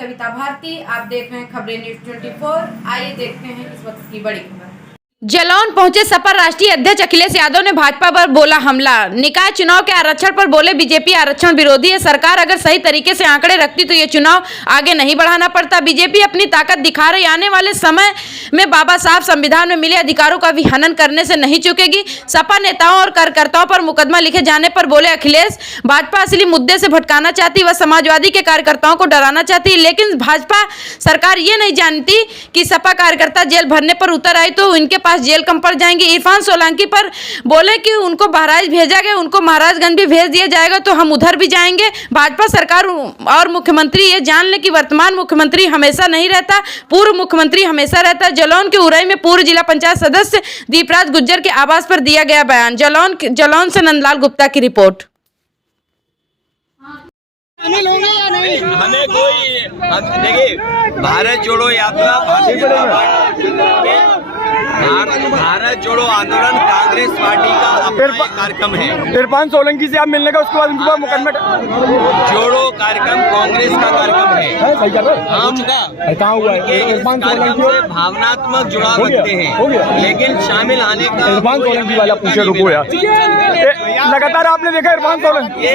कविता भारती, आप देख रहे हैं खबरें न्यूज़ 24। आइए देखते हैं इस वक्त की बड़ी खबर। जालौन पहुंचे सपा राष्ट्रीय अध्यक्ष अखिलेश यादव ने भाजपा पर बोला हमला। निकाय चुनाव के आरक्षण पर बोले बीजेपी आरक्षण विरोधी है। सरकार अगर सही तरीके से आंकड़े रखती तो ये चुनाव आगे नहीं बढ़ाना पड़ता। बीजेपी अपनी ताकत दिखा रही, आने वाले समय में बाबा साहब संविधान में मिले अधिकारों का भी हनन करने से नहीं चूकेगी। सपा नेताओं और कार्यकर्ताओं पर मुकदमा लिखे जाने पर बोले अखिलेश, भाजपा असली मुद्दे से भटकाना चाहती, वह समाजवादी के कार्यकर्ताओं को डराना चाहती है। लेकिन भाजपा सरकार ये नहीं जानती कि सपा कार्यकर्ता जेल भरने पर उतर आए तो इनके पास जेल कम पड़ जाएंगे। इरफान सोलंकी पर बोले कि उनको बहराइच भेजा गया, उनको महाराजगंज भी भेज दिया जाएगा तो हम उधर भी जाएंगे। भाजपा सरकार और मुख्यमंत्री ये जान ले कि वर्तमान मुख्यमंत्री हमेशा नहीं रहता, पूर्व मुख्यमंत्री हमेशा रहता है। जालौन के उरई में पूर्व जिला पंचायत सदस्य दीपराज गुज्जर के आवास पर दिया गया बयान। जालौन से नंदलाल गुप्ता की रिपोर्ट। हमें कोई देखिए, भारत जोड़ो यात्रा, भारत जोड़ो आंदोलन कांग्रेस पार्टी का अपना कार्यक्रम है। इरफान सोलंकी से आप मिलने का उसके बाद उनके बाद मुकदमा जोड़ो कार्यक्रम कांग्रेस का कार्यक्रम है। हम कहाँ हुआ है? इरफान सोलंकी से भावनात्मक जुड़ाव रखते हैं, लेकिन शामिल आने का इरफान सोलंकी वाला पूछे रुको यार। लगातार आपने देखा इरफान सोलंकी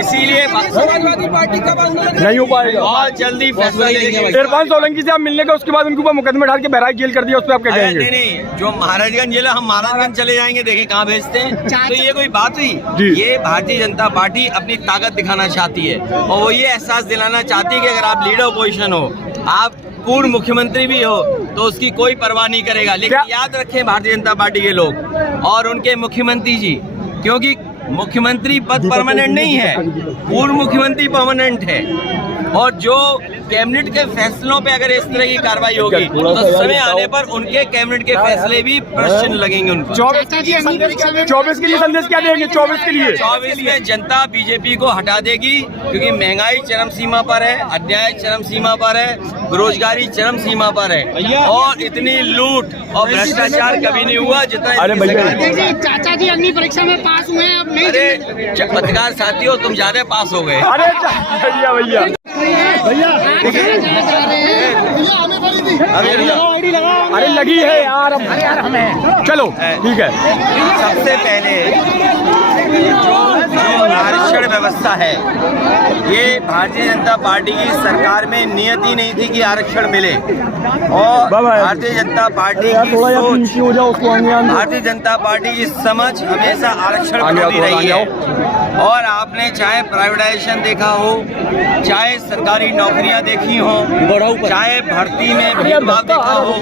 इसीलिए समाजवादी पार्टी का नहीं हो पाएगा। बहुत जल्दी फैसला लेंगे। इरफान सोलंकी से आप मिलने का उसके बाद उनके ऊपर मुकदमा डाल के बहराइच जेल कर दिया, उस पर आप क्या कहेंगे? नहीं, जो महाराजगंज जेल है, हम महाराजगंज चले जाएंगे, देखें कहाँ भेजते हैं। तो ये कोई बात हुई? ये भारतीय जनता पार्टी अपनी ताकत दिखाना चाहती है और वो ये एहसास दिलाना चाहती है कि अगर आप लीडर ऑपोजिशन हो, आप पूर्व मुख्यमंत्री भी हो, तो उसकी कोई परवाह नहीं करेगा। लेकिन याद रखें भारतीय जनता पार्टी के लोग और उनके मुख्यमंत्री जी, क्योंकि मुख्यमंत्री पद परमानेंट नहीं है, पूर्व मुख्यमंत्री परमानेंट है। और जो कैबिनेट के फैसलों पे अगर इस तरह की कार्रवाई होगी तो समय आने पर उनके कैबिनेट के फैसले भी प्रश्न लगेंगे उनको। 24 के लिए संदेश क्या देंगे? 24 में जनता बीजेपी को हटा देगी, क्योंकि महंगाई चरम सीमा पर है, अन्याय चरम सीमा पर है, बेरोजगारी चरम सीमा पर है और इतनी लूट और भ्रष्टाचार कभी नहीं हुआ जितना। चाचा जी अग्नि परीक्षा में पास हुए हैं। अरे पत्रकार साथियों, तुम ज्यादा पास हो गए। अरे भैया अरे लगी है यार, हमें चलो ठीक है। सबसे पहले जो आरक्षण व्यवस्था है, ये भारतीय जनता पार्टी की सरकार में नियत ही नहीं थी कि आरक्षण मिले और भारतीय जनता पार्टी की सोच, भारतीय जनता पार्टी की समझ हमेशा आरक्षण विरोधी रही है। और आपने चाहे प्राइवेटाइजेशन देखा हो, चाहे सरकारी नौकरियां देखी हो, चाहे भर्ती में भेदभाव देखा हो,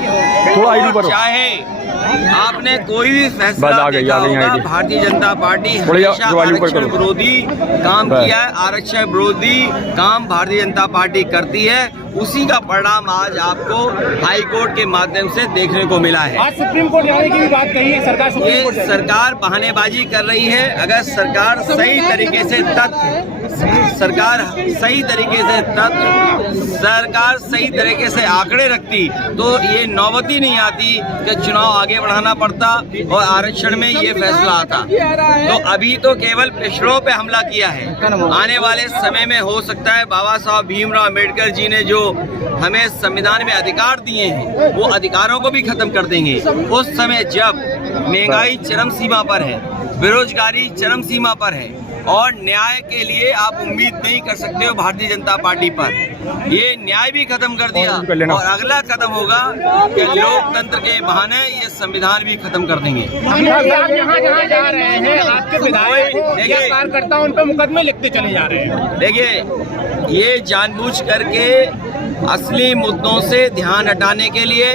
चाहे आपने कोई भी फैसला देखा होगा, भारतीय जनता पार्टी हमेशा आरक्षण विरोधी काम किया है। आरक्षण विरोधी काम भारतीय जनता पार्टी करती है, उसी का परिणाम आज आपको हाई कोर्ट के माध्यम से देखने को मिला है। आज सुप्रीम कोर्ट जाने की भी बात कही है सरकार। ये सरकार बहानेबाजी कर रही है। अगर सरकार सही तरीके से सही तरीके से आंकड़े रखती तो ये नौबती नहीं आती कि चुनाव आगे बढ़ाना पड़ता और आरक्षण में ये फैसला आता। तो अभी तो केवल पिछड़ों पे हमला किया है। आने वाले समय में हो सकता है बाबा साहब भीमराव अम्बेडकर जी ने जो हमें संविधान में अधिकार दिए हैं, वो अधिकारों को भी खत्म कर देंगे। उस समय जब महंगाई चरम सीमा पर है, बेरोजगारी चरम सीमा पर है और न्याय के लिए आप उम्मीद नहीं कर सकते हो भारतीय जनता पार्टी पर। ये न्याय भी खत्म कर दिया और अगला कदम होगा कि लोकतंत्र के बहाने ये संविधान भी खत्म कर देंगे। जहाँ जा रहे हैं आपके विधायक कार्यकर्ता उन पर मुकदमे लिखते चले जा रहे हैं। देखिए, ये जानबूझ करके असली मुद्दों से ध्यान हटाने के लिए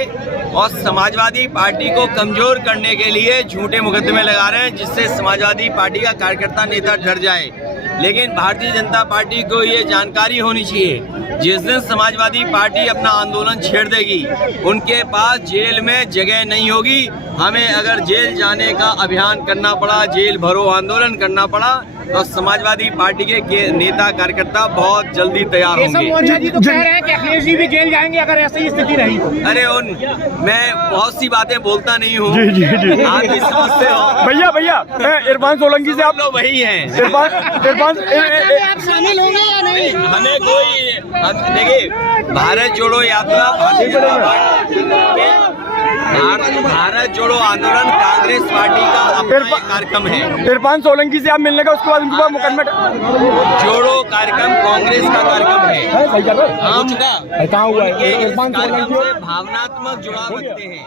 और समाजवादी पार्टी को कमजोर करने के लिए झूठे मुकदमे लगा रहे हैं, जिससे समाजवादी पार्टी का कार्यकर्ता नेता डर जाए। लेकिन भारतीय जनता पार्टी को ये जानकारी होनी चाहिए, जिस दिन समाजवादी पार्टी अपना आंदोलन छेड़ देगी, उनके पास जेल में जगह नहीं होगी। हमें अगर जेल जाने का अभियान करना पड़ा, जेल भरो आंदोलन करना पड़ा, तो समाजवादी पार्टी के नेता कार्यकर्ता बहुत जल्दी तैयार केशव होंगे। मौर्य जी तो कह रहे हैं कि अखिलेश जी भी जेल जाएंगे अगर ऐसी स्थिति रही तो। अरे मैं बहुत सी बातें बोलता नहीं हूँ, जी। आप भी समझते हो। भैया इरफान सोलंकी से आप लोग वही हैं। इरफान आप शामिल होंगे या नहीं? हमें देखिए, भारत जोड़ो यात्रा भारत जोड़ो आंदोलन कांग्रेस पार्टी का अपना एक कार्यक्रम है। इरफान सोलंकी से आप मिलने का उसके बाद उनके बाद मुकदमा जोड़ो कार्यक्रम कांग्रेस का कार्यक्रम है। सही कर रहे हम कहाँ हुआ है उनके इस इरफान कार्यक्रम सोलंकी से भावनात्मक जुड़ाव रखते हैं।